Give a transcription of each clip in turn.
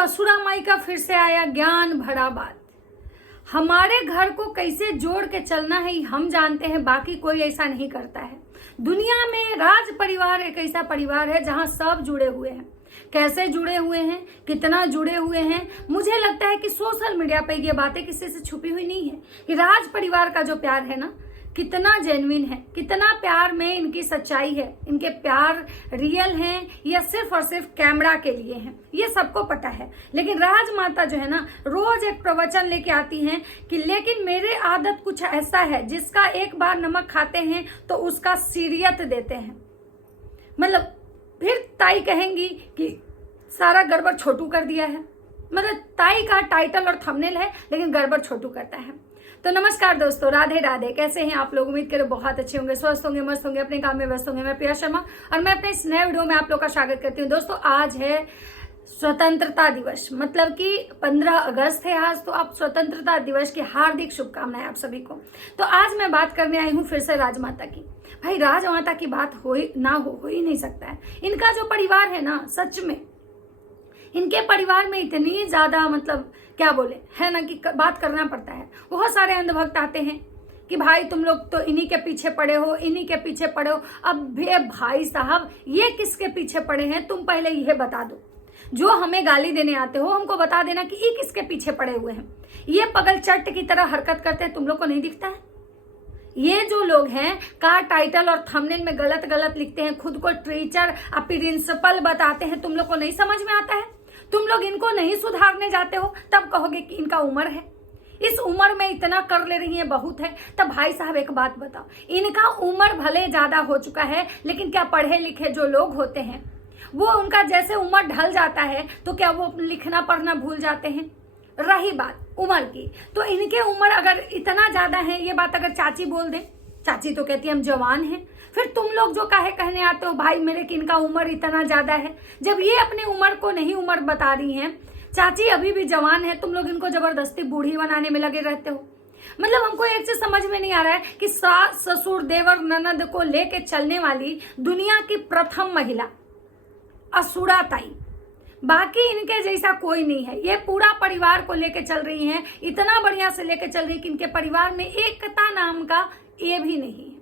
असुरा माई का फिर से आया ज्ञान भरा बात। हमारे घर को कैसे जोड़ के चलना है हम जानते हैं, बाकी कोई ऐसा नहीं करता है। दुनिया में राज परिवार एक ऐसा परिवार है जहां सब जुड़े हुए हैं। कैसे जुड़े हुए हैं, कितना जुड़े हुए हैं, मुझे लगता है कि सोशल मीडिया पे ये बातें किसी से छुपी हुई नहीं है कि राज परिवार का जो प्यार है ना, कितना जेन्युइन है, कितना प्यार में इनकी सच्चाई है, इनके प्यार रियल हैं या सिर्फ और सिर्फ कैमरा के लिए हैं, ये सबको पता है। लेकिन राजमाता जो है ना, रोज एक प्रवचन लेके आती हैं कि लेकिन मेरे आदत कुछ ऐसा है जिसका एक बार नमक खाते हैं तो उसका सीरियत देते हैं। मतलब फिर ताई कहेंगी कि सारा गड़बड़ छोटू कर दिया है। मतलब ताई का टाइटल और थंबनेल है लेकिन गड़बड़ छोटू करता है। तो नमस्कार दोस्तों, राधे राधे। कैसे हैं आप लोग? उम्मीद करो बहुत अच्छे होंगे, स्वस्थ होंगे, मस्त होंगे, अपने काम में व्यस्त होंगे। मैं प्रिया शर्मा और मैं अपने इस नए वीडियो में आप लोग का स्वागत करती हूँ। दोस्तों आज है स्वतंत्रता दिवस, मतलब कि 15 अगस्त है आज। तो आप स्वतंत्रता दिवस की हार्दिक शुभकामनाएं आप सभी को। तो आज मैं बात करने आई हूँ फिर से राजमाता की। भाई राजमाता की बात हो ही नहीं सकता है। इनका जो परिवार है ना, सच में इनके परिवार में इतनी ज्यादा मतलब क्या बोले है ना कि बात करना पड़ता है। बहुत सारे अंधभक्त आते हैं कि भाई तुम लोग तो इन्हीं के पीछे पड़े हो, इन्हीं के पीछे पड़े हो। अब भाई साहब ये किसके पीछे पड़े हैं तुम पहले यह बता दो। जो हमें गाली देने आते हो हमको बता देना कि ये किसके पीछे पड़े हुए हैं। ये पगल चट्ट की तरह हरकत करते हैं, तुम लोग को नहीं दिखता है? ये जो लोग हैं का टाइटल और थंबनेल में गलत गलत लिखते हैं, खुद को टीचर और प्रिंसिपल बताते हैं, तुम लोग को नहीं समझ में आता है? तुम लोग इनको नहीं सुधारने जाते हो, तब कहोगे कि इनका उम्र है, इस उम्र में इतना कर ले रही है, बहुत है। तब भाई साहब एक बात बताओ, इनका उम्र भले ज्यादा हो चुका है लेकिन क्या पढ़े लिखे जो लोग होते हैं वो उनका जैसे उम्र ढल जाता है तो क्या वो लिखना पढ़ना भूल जाते हैं? रही बात उम्र की, तो इनके उम्र अगर इतना ज्यादा है, ये बात अगर चाची बोल दे, चाची तो कहती है हम जवान हैं, फिर तुम लोग जो काहे कहने आते हो भाई मेरे कि इनका उम्र इतना ज्यादा है, जब ये अपने उम्र को नहीं उम्र बता रही हैं। चाची अभी भी जवान है, तुम लोग इनको जबरदस्ती बूढ़ी बनाने में लगे रहते हो। मतलब हमको एक चीज समझ में नहीं आ रहा है कि सास ससुर देवर ननद को लेके चलने वाली दुनिया की प्रथम महिला असुरा ताई, बाकी इनके जैसा कोई नहीं है। ये पूरा परिवार को लेके चल रही हैं, इतना बढ़िया से लेके चल रही है कि इनके परिवार में एकता नाम का ये भी नहीं है।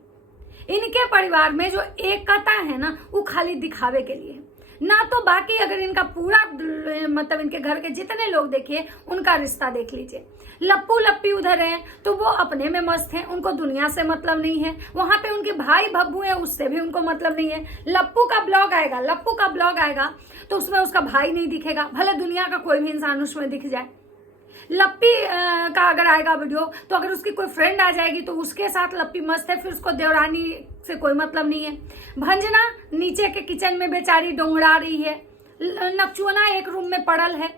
इनके परिवार में जो एकता है ना वो खाली दिखावे के लिए ना। तो बाकी अगर इनका पूरा मतलब इनके घर के जितने लोग देखिए उनका रिश्ता देख लीजिए। लप्पू लप्पी उधर हैं तो वो अपने में मस्त हैं, उनको दुनिया से मतलब नहीं है। वहां पे उनके भाई भब्बू है, उससे भी उनको मतलब नहीं है। लप्पू का ब्लॉग आएगा तो उसमें उसका भाई नहीं दिखेगा, भले दुनिया का कोई भी इंसान उसमें दिख जाए। लप्पी का अगर आएगा वीडियो तो अगर उसकी कोई फ्रेंड आ जाएगी तो उसके साथ लप्पी मस्त है, फिर उसको देवरानी से कोई मतलब नहीं है। भंजना नीचे के किचन में बेचारी डोंगरा रही है, नकचुआना एक रूम में पड़ल है।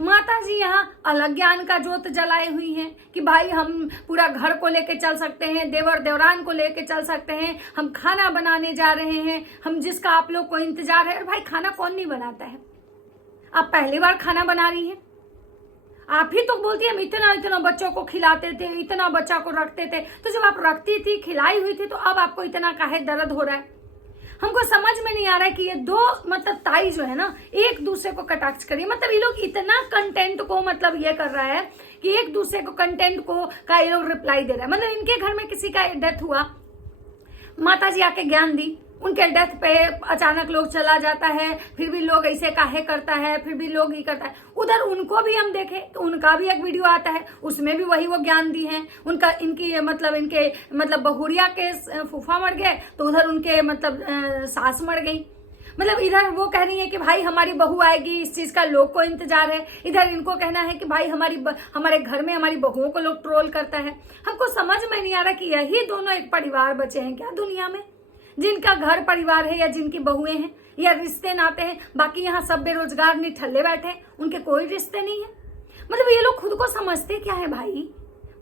माता जी यहाँ अलग ज्ञान का जोत जलाए हुई हैं कि भाई हम पूरा घर को लेके चल सकते हैं, देवर देवरान को लेके चल सकते हैं, हम खाना बनाने जा रहे हैं, हम जिसका आप लोग को इंतजार है। भाई खाना कौन नहीं बनाता है? आप पहली बार खाना बना रही हैं, आप ही तो बोलती है हम इतना इतना बच्चों को खिलाते थे, इतना बच्चा को रखते थे। तो जब आप रखती थी, खिलाई हुई थी, तो अब आपको इतना काहे दर्द हो रहा है? हमको समझ में नहीं आ रहा है कि ये दो मतलब ताई जो है ना एक दूसरे को कटाक्ष करिए। मतलब ये लोग इतना कंटेंट को मतलब ये कर रहा है कि एक दूसरे को कंटेंट को का ये लोग रिप्लाई दे रहा है। मतलब इनके घर में किसी का डेथ हुआ, माता जी आके ज्ञान दी, उनके डेथ पे अचानक लोग चला जाता है, फिर भी लोग ऐसे काहे करता है, फिर भी लोग ही करता है। उधर उनको भी हम देखें तो उनका भी एक वीडियो आता है, उसमें भी वही वो ज्ञान दी है। उनका इनके मतलब बहुरिया के फूफा मर गए तो उधर उनके मतलब सास मर गई। मतलब इधर वो कह रही है कि भाई हमारी बहू आएगी, इस चीज का लोग को इंतजार है। इधर इनको कहना है कि भाई हमारे घर में हमारी बहुओं को लोग ट्रोल करता है। हमको समझ में नहीं आ रहा कि यही दोनों एक परिवार बचे हैं क्या दुनिया में, जिनका घर परिवार है या जिनकी बहुएं हैं या रिश्ते नाते हैं। बाकी यहाँ सब बेरोजगार निठल्ले बैठे हैं, उनके कोई रिश्ते नहीं है। मतलब ये लोग खुद को समझते क्या है भाई?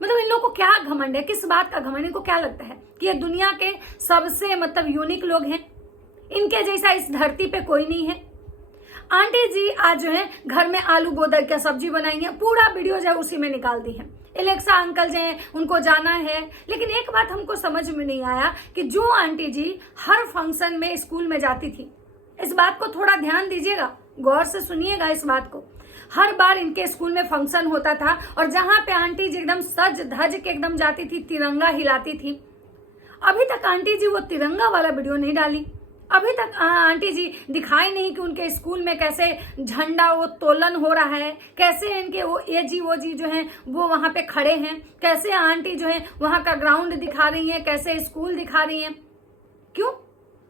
मतलब इन लोग को क्या घमंड है, किस बात का घमंड? इनको क्या लगता है कि ये दुनिया के सबसे मतलब यूनिक लोग हैं, इनके जैसा इस धरती पे कोई नहीं है। आंटी जी आज जो है घर में आलू बोदर की सब्जी बनाई है, पूरा वीडियो जो है उसी में निकाल दी है। एलेक्सा अंकल जो हैं उनको जाना है। लेकिन एक बात हमको समझ में नहीं आया कि जो आंटी जी हर फंक्शन में स्कूल में जाती थी, इस बात को थोड़ा ध्यान दीजिएगा। गौर से सुनिएगा इस बात को। हर बार इनके स्कूल में फंक्शन होता था और जहां पे आंटी जी एकदम सज धज के एकदम जाती थी, तिरंगा हिलाती थी। अभी तक आंटी जी वो तिरंगा वाला वीडियो नहीं डाली। अभी तक आंटी जी दिखाई नहीं कि उनके स्कूल में कैसे झंडा वो तोलन हो रहा है, कैसे इनके वो एजी वो जी जो हैं वो वहां पे खड़े हैं, कैसे आंटी जो है वहां का ग्राउंड दिखा रही हैं, कैसे स्कूल दिखा रही हैं। क्यों?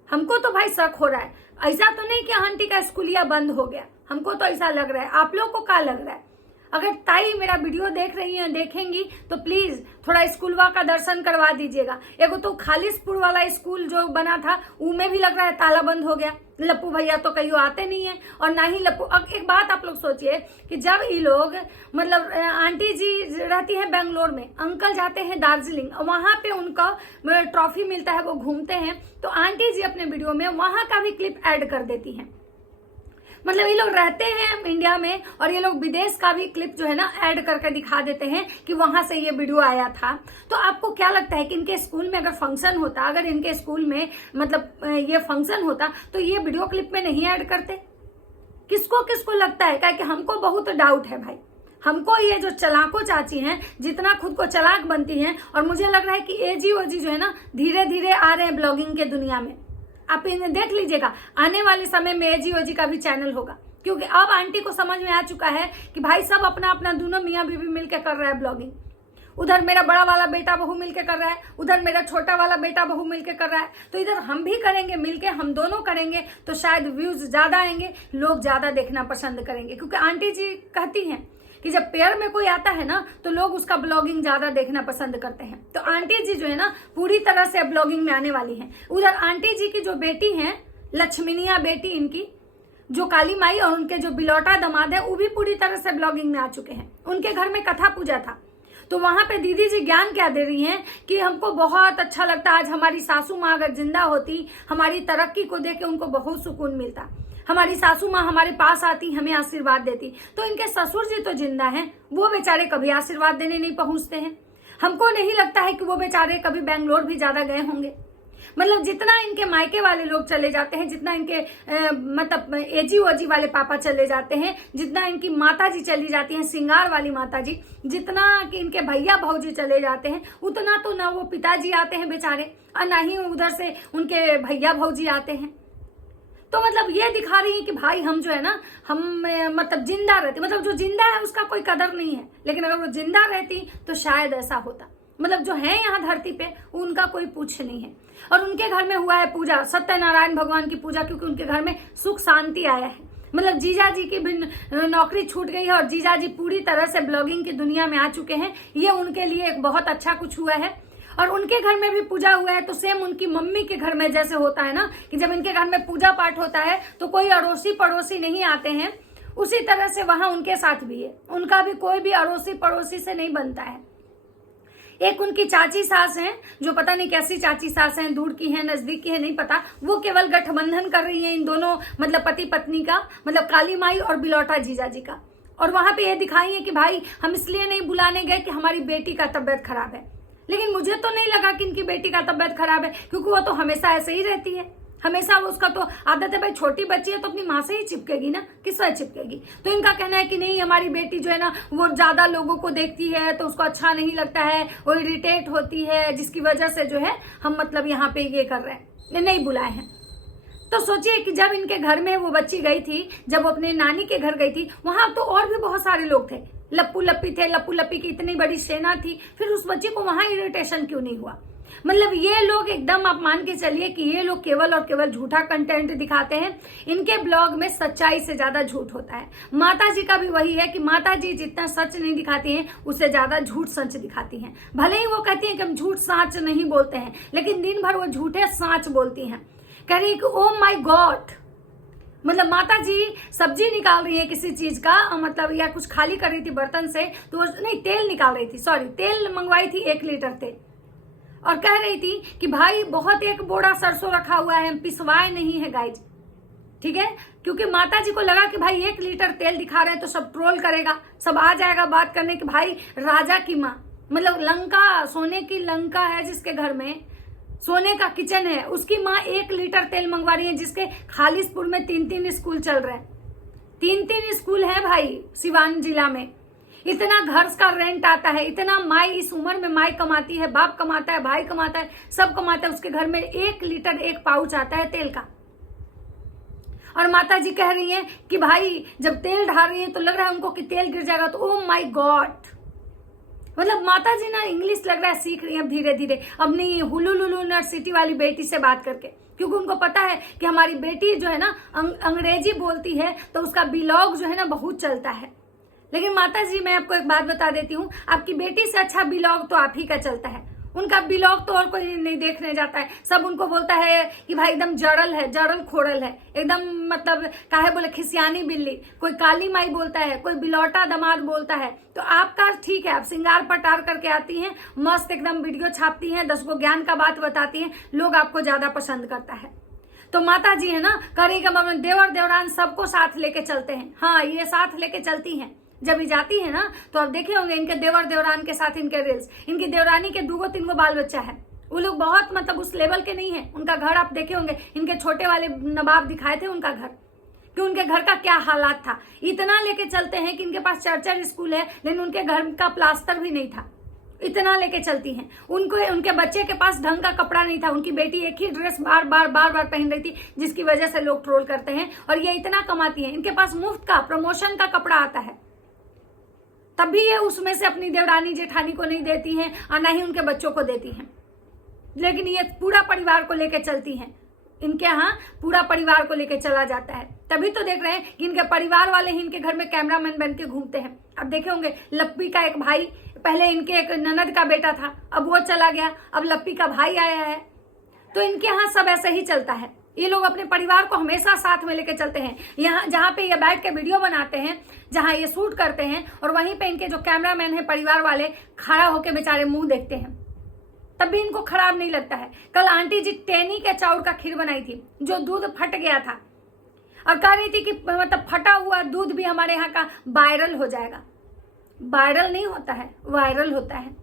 हमको तो भाई शक हो रहा है। ऐसा तो नहीं कि आंटी का स्कूलिया बंद हो गया, हमको तो ऐसा लग रहा है। आप लोग को क्या लग रहा है? अगर ताई मेरा वीडियो देख रही हैं, देखेंगी तो प्लीज थोड़ा स्कूलवा का दर्शन करवा दीजिएगा। एगो तो खालिसपुर वाला स्कूल जो बना था उनमें भी लग रहा है ताला बंद हो गया। लप्पू भैया तो कहीं आते नहीं है और ना ही लप्पू। अब एक बात आप लोग सोचिए कि जब ये लोग मतलब आंटी जी रहती है बेंगलोर में, अंकल जाते हैं दार्जिलिंग, वहां पे उनका ट्रॉफी मिलता है, वो घूमते हैं, तो आंटी जी अपने वीडियो में वहां का भी क्लिप ऐड कर देती हैं। मतलब ये लोग रहते हैं इंडिया में और ये लोग विदेश का भी क्लिप जो है ना ऐड करके दिखा देते हैं कि वहां से ये वीडियो आया था। तो आपको क्या लगता है कि इनके स्कूल में अगर फंक्शन होता, अगर इनके स्कूल में मतलब ये फंक्शन होता तो ये वीडियो क्लिप में नहीं ऐड करते? किसको किसको लगता है? क्या कि हमको बहुत डाउट है भाई। हमको ये जो चलाको चाची हैं, जितना खुद को चलाक बनती हैं, और मुझे लग रहा है कि एजी ओजी जो है ना धीरे धीरे आ रहे हैं ब्लॉगिंग के दुनिया में। आप इन्हें देख लीजिएगा, आने वाले समय में एजी ओजी का भी चैनल होगा, क्योंकि अब आंटी को समझ में आ चुका है कि भाई सब अपना अपना दोनों मियाँ बीवी मिलके कर रहा है ब्लॉगिंग। उधर मेरा बड़ा वाला बेटा बहू मिलके कर रहा है, उधर मेरा छोटा वाला बेटा बहू मिलके कर रहा है, तो इधर हम भी करेंगे मिलके, हम दोनों करेंगे तो शायद व्यूज ज्यादा आएंगे, लोग ज्यादा देखना पसंद करेंगे। क्योंकि आंटी जी कहती हैं कि जब पेयर में कोई आता है ना तो लोग उसका ब्लॉगिंग ज्यादा देखना पसंद करते हैं। तो आंटी जी जो है ना पूरी तरह से ब्लॉगिंग में आने वाली हैं। उधर आंटी जी की जो बेटी है लक्ष्मीनिया बेटी इनकी, जो काली माई और उनके जो बिलौटा दामाद है वो भी पूरी तरह से ब्लॉगिंग में आ चुके हैं। उनके घर में कथा पूजा था तो वहां पे दीदी जी ज्ञान क्या दे रही हैं कि हमको बहुत अच्छा लगता, आज हमारी सासू माँ अगर जिंदा होती, हमारी तरक्की को देख के उनको बहुत सुकून मिलता, हमारी सासू माँ हमारे पास आती, हमें आशीर्वाद देती। तो इनके ससुर जी तो जिंदा हैं, वो बेचारे कभी आशीर्वाद देने नहीं पहुंचते हैं। हमको नहीं लगता है कि वो बेचारे कभी बेंगलोर भी ज्यादा गए होंगे। मतलब जितना इनके मायके वाले लोग चले जाते हैं, जितना इनके मतलब एजी ओजी वाले पापा चले जाते हैं, जितना इनकी माता जी चली जाती हैं, सिंगार वाली माता जी, जितना कि इनके भैया भाऊजी चले जाते हैं, उतना तो ना वो पिताजी आते हैं बेचारे और ना ही उधर से उनके भैया भाऊजी आते हैं। तो मतलब ये दिखा रही है कि भाई हम जो है ना, हम मतलब जिंदा रहते, मतलब जो जिंदा है उसका कोई कदर नहीं है, लेकिन अगर वो जिंदा रहती तो शायद ऐसा होता। मतलब जो है यहाँ धरती पे उनका कोई पूछ नहीं है। और उनके घर में हुआ है पूजा, सत्यनारायण भगवान की पूजा, क्योंकि उनके घर में सुख शांति आया है। मतलब जीजा जी की भी नौकरी छूट गई है और जीजा जी पूरी तरह से ब्लॉगिंग की दुनिया में आ चुके हैं। ये उनके लिए एक बहुत अच्छा कुछ हुआ है। और उनके घर में भी पूजा हुआ है तो सेम उनकी मम्मी के घर में जैसे होता है ना कि जब इनके घर में पूजा पाठ होता है तो कोई अड़ोसी पड़ोसी नहीं आते हैं, उसी तरह से वहां उनके साथ भी है। उनका भी कोई भी अड़ोसी पड़ोसी से नहीं बनता है। एक उनकी चाची सास हैं, जो पता नहीं कैसी चाची सास हैं, दूर की हैं नजदीक की है नहीं पता, वो केवल गठबंधन कर रही है इन दोनों मतलब पति पत्नी का, मतलब काली माई और बिलौटा जीजा जी का। और वहां पे ये दिखाई है कि भाई हम इसलिए नहीं बुलाने गए कि हमारी बेटी का तबियत खराब है। लेकिन मुझे तो नहीं लगा कि इनकी बेटी का तबियत खराब है, क्योंकि वो तो हमेशा ऐसे ही रहती है, हमेशा उसका तो आदत है। भाई छोटी बच्ची है तो अपनी माँ से ही चिपकेगी ना, किससे चिपकेगी। तो इनका कहना है कि नहीं हमारी बेटी जो है ना वो ज्यादा लोगों को देखती है तो उसको अच्छा नहीं लगता है, वो इरिटेट होती है, जिसकी वजह से जो है हम मतलब यहाँ पे ये कर रहे हैं, नहीं बुलाए हैं। तो सोचिए कि जब इनके घर में वो बच्ची गई थी, जब वो अपने नानी के घर गई थी, वहां तो और भी बहुत सारे लोग थे, लप्पू लप्पी थे, लप्पू लप्पी की इतनी बड़ी सेना थी, फिर उस बच्ची को वहां इरिटेशन क्यों नहीं हुआ। मतलब ये लोग एकदम आप मान के चलिए कि ये लोग केवल और केवल झूठा कंटेंट दिखाते हैं। इनके ब्लॉग में सच्चाई से ज्यादा झूठ होता है। माता जी का भी वही है कि माता जी जितना सच नहीं दिखाती हैं उससे ज्यादा झूठ सच दिखाती हैं। भले ही वो कहती हैं कि हम झूठ साँच नहीं बोलते हैं, लेकिन दिन भर वो झूठे साँच बोलती हैं। कह रही कि ओ माई गॉड, मतलब माता जी सब्जी निकाल रही है किसी चीज का, मतलब या कुछ खाली कर रही थी बर्तन से, तो नहीं तेल निकाल रही थी, सॉरी तेल मंगवाई थी 1 लीटर तेल, और कह रही थी कि भाई बहुत एक बोरा सरसों रखा हुआ है, हम पिसवाए नहीं है गाइज, ठीक है। क्योंकि माता जी को लगा कि भाई 1 लीटर तेल दिखा रहे हैं तो सब ट्रोल करेगा, सब आ जाएगा बात करने कि भाई राजा की माँ, मतलब लंका, सोने की लंका है जिसके घर में सोने का किचन है, उसकी माँ 1 लीटर तेल मंगवा रही है, जिसके खालिसपुर में 3-3 स्कूल चल रहे हैं। 3 स्कूल है भाई सिवान जिला में। इतना घर का रेंट आता है, इतना माई इस उम्र में माई कमाती है, बाप कमाता है, भाई कमाता है, सब कमाता है। उसके घर में 1 लीटर 1 पाउच आता है तेल का। और माता जी कह रही हैं कि भाई जब तेल ढाल रही है तो लग रहा है उनको कि तेल गिर जाएगा। तो ओ माय गॉड, मतलब माता जी ना इंग्लिश लग रहा है सीख रही है अब धीरे धीरे अपनी हुलुलुलु यूनिवर्सिटी वाली बेटी से बात करके, क्योंकि उनको पता है कि हमारी बेटी जो है ना अंग्रेजी बोलती है तो उसका बिलॉग जो है ना बहुत चलता है। लेकिन माता जी मैं आपको एक बात बता देती हूँ, आपकी बेटी से अच्छा बिलॉग तो आप ही का चलता है। उनका बिलॉग तो और कोई नहीं देखने जाता है, सब उनको बोलता है कि भाई एकदम जड़ल है, जड़ल खोड़ल है, एकदम मतलब काहे बोले खिसियानी बिल्ली। कोई काली माई बोलता है, कोई बिलौटा दामाद बोलता है। तो आपका ठीक है, आप श्रृंगार पटार करके आती हैं, मस्त एकदम वीडियो छापती हैं, 10 गो ज्ञान का बात बताती हैं, लोग आपको ज्यादा पसंद करता है। तो माता जी है ना करेगा देवर देवरान सबको साथ लेके चलते हैं। हाँ, ये साथ लेके चलती हैं। जब ये जाती है ना तो आप देखे होंगे इनके देवर देवरान के साथ इनके रील्स, इनकी देवरानी के 2-3 बाल बच्चा है। वो लोग बहुत मतलब उस लेवल के नहीं है। उनका घर आप देखे होंगे, इनके छोटे वाले नवाब दिखाए थे उनका घर, कि उनके घर का क्या हालात था। इतना लेके चलते हैं कि इनके पास 4 स्कूल है, लेकिन उनके घर का प्लास्टर भी नहीं था। इतना लेके चलती हैं। उनको उनके बच्चे के पास ढंग का कपड़ा नहीं था। उनकी बेटी एक ही ड्रेस बार बार पहन रही थी, जिसकी वजह से लोग ट्रोल करते हैं। और ये इतना कमाती है, इनके पास मुफ्त का प्रमोशन का कपड़ा आता है, तब भी ये उसमें से अपनी देवरानी जेठानी को नहीं देती हैं और ना ही उनके बच्चों को देती हैं। लेकिन ये पूरा परिवार को लेकर चलती हैं। इनके यहाँ पूरा परिवार को लेकर चला जाता है। तभी तो देख रहे हैं कि इनके परिवार वाले ही इनके घर में कैमरामैन बन के घूमते हैं। अब देखे होंगे लप्पी का एक भाई, पहले इनके एक ननद का बेटा था, अब वो चला गया, अब लप्पी का भाई आया है। तो इनके यहाँ सब ऐसे ही चलता है। ये लोग अपने परिवार को हमेशा साथ में लेके चलते हैं। यहाँ जहाँ पे ये बैठ के वीडियो बनाते हैं, जहाँ ये शूट करते हैं, और वहीं पे इनके जो कैमरामैन है परिवार वाले खड़ा होके बेचारे मुंह देखते हैं, तब भी इनको खराब नहीं लगता है। कल आंटी जी टेनी के चाउर का खीर बनाई थी, जो दूध फट गया था, और कह रही थी कि मतलब फटा हुआ दूध भी हमारे यहाँ का वायरल हो जाएगा। वायरल नहीं होता है, वायरल होता है।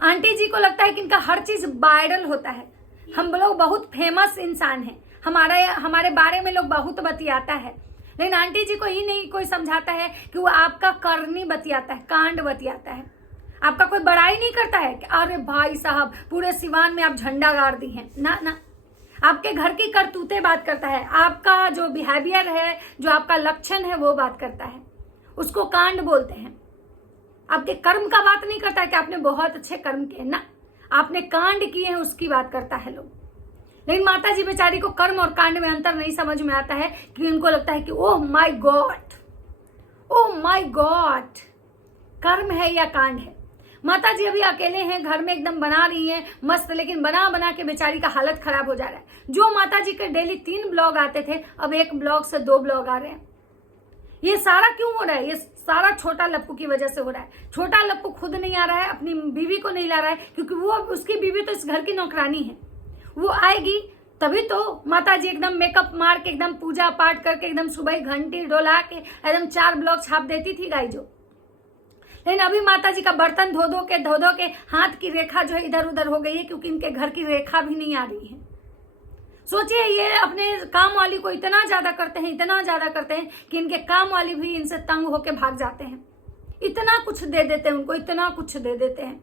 आंटी जी को लगता है कि इनका हर चीज वायरल होता है। हम लोग बहुत फेमस इंसान हैं, हमारे बारे में लोग बहुत बतियाता है, लेकिन आंटी जी को ही नहीं कोई समझाता है कि वो आपका करनी बतियाता है, कांड बतियाता है। आपका कोई बड़ाई नहीं करता है कि अरे भाई साहब पूरे सिवान में आप झंडा गाड़ दी हैं। ना ना, आपके घर की करतूतें बात करता है, आपका जो बिहेवियर है, जो आपका लक्षण है, वो बात करता है। उसको कांड बोलते हैं। आपके कर्म का बात नहीं करता है कि आपने बहुत अच्छे कर्म किए, ना, आपने कांड किए हैं उसकी बात करता है लोग। लेकिन माता जी बेचारी को कर्म और कांड में अंतर नहीं समझ में आता है, कि उनको लगता है कि oh my God, oh my God, कर्म है या कांड है। माता जी अभी अकेले हैं, घर में एकदम बना रही हैं मस्त, लेकिन बना बना के बेचारी का हालत खराब हो जा रहा है। जो माता जी के डेली 3 ब्लॉग आते थे, अब 1 ब्लॉग से 2 ब्लॉग आ रहे हैं। ये सारा क्यों हो रहा है? ये सारा छोटा लप्पू की वजह से हो रहा है। छोटा लप्पू खुद नहीं आ रहा है, अपनी बीवी को नहीं ला रहा है, क्योंकि वो उसकी बीवी तो इस घर की नौकरानी है। वो आएगी तभी तो माता जी एकदम मेकअप मार के एकदम पूजा पाठ करके एकदम सुबह घंटी डोला के एकदम 4 ब्लॉग छाप देती थी गाय जो। लेकिन अभी माता जी का बर्तन धो धो के हाथ की रेखा जो है इधर उधर हो गई है, क्योंकि इनके घर की रेखा भी नहीं आ रही है। सोचिए, ये अपने काम वाली को इतना ज्यादा करते हैं, इतना ज्यादा करते हैं कि इनके काम वाली भी इनसे तंग होके भाग जाते हैं। इतना कुछ दे देते हैं उनको, इतना कुछ दे देते हैं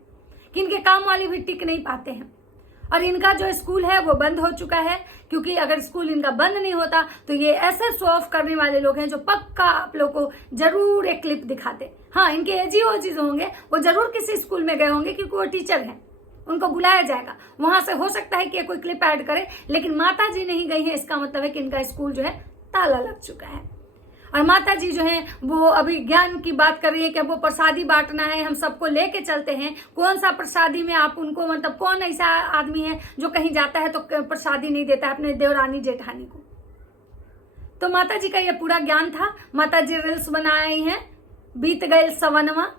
कि इनके काम वाली भी टिक नहीं पाते हैं। और इनका जो स्कूल है वो बंद हो चुका है, क्योंकि अगर स्कूल इनका बंद नहीं होता तो ये ऐसे शो ऑफ करने वाले लोग हैं जो पक्का आप लोग को जरूर एक क्लिप दिखाते। हाँ, इनके एजीओ जो होंगे वो जरूर किसी स्कूल में गए होंगे, क्योंकि वो टीचर हैं, उनको बुलाया जाएगा, वहां से हो सकता है कि कोई क्लिप ऐड करे। लेकिन माता जी नहीं गई है, इसका मतलब है कि इनका स्कूल जो है ताला लग चुका है। और माता जी जो है वो अभी ज्ञान की बात कर रही है कि अब वो प्रसादी बांटना है, हम सबको लेके चलते हैं। कौन सा प्रसादी में आप उनको, मतलब कौन ऐसा आदमी है जो कहीं जाता है तो प्रसादी नहीं देता है अपने देवरानी जेठानी को। तो माता जी का ये पूरा ज्ञान था। माता जी रील्स बनाए हैं, बीत गए सवनवा।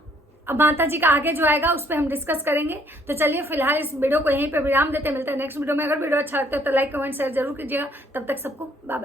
अब माता जी का आगे जो आएगा उस पर हम डिस्कस करेंगे। तो चलिए फिलहाल इस वीडियो को यहीं पे विराम देते, मिलते हैं नेक्स्ट वीडियो में। अगर वीडियो अच्छा लगता है तो लाइक कमेंट शेयर जरूर कीजिएगा। तब तक सबको बाय बाय।